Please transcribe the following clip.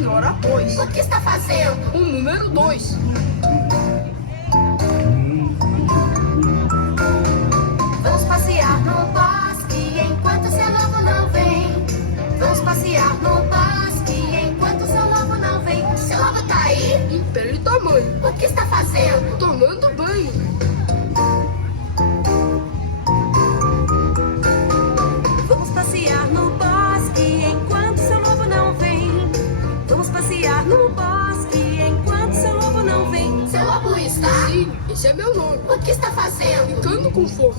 senhora, pois. O que está fazendo? O número 2. Vamos passear no bosque enquanto seu lobo não vem. Vamos passear no bosque enquanto seu lobo não vem. Seu lobo tá aí? Em pele e tamanho. O que está fazendo? Tomando banho. Vamos passear no bosque enquanto seu lobo não vem. Vamos passear no bosque enquanto seu lobo não vem. Seu lobo está? Sim, esse é meu nome. O que está fazendo? Ficando com fome.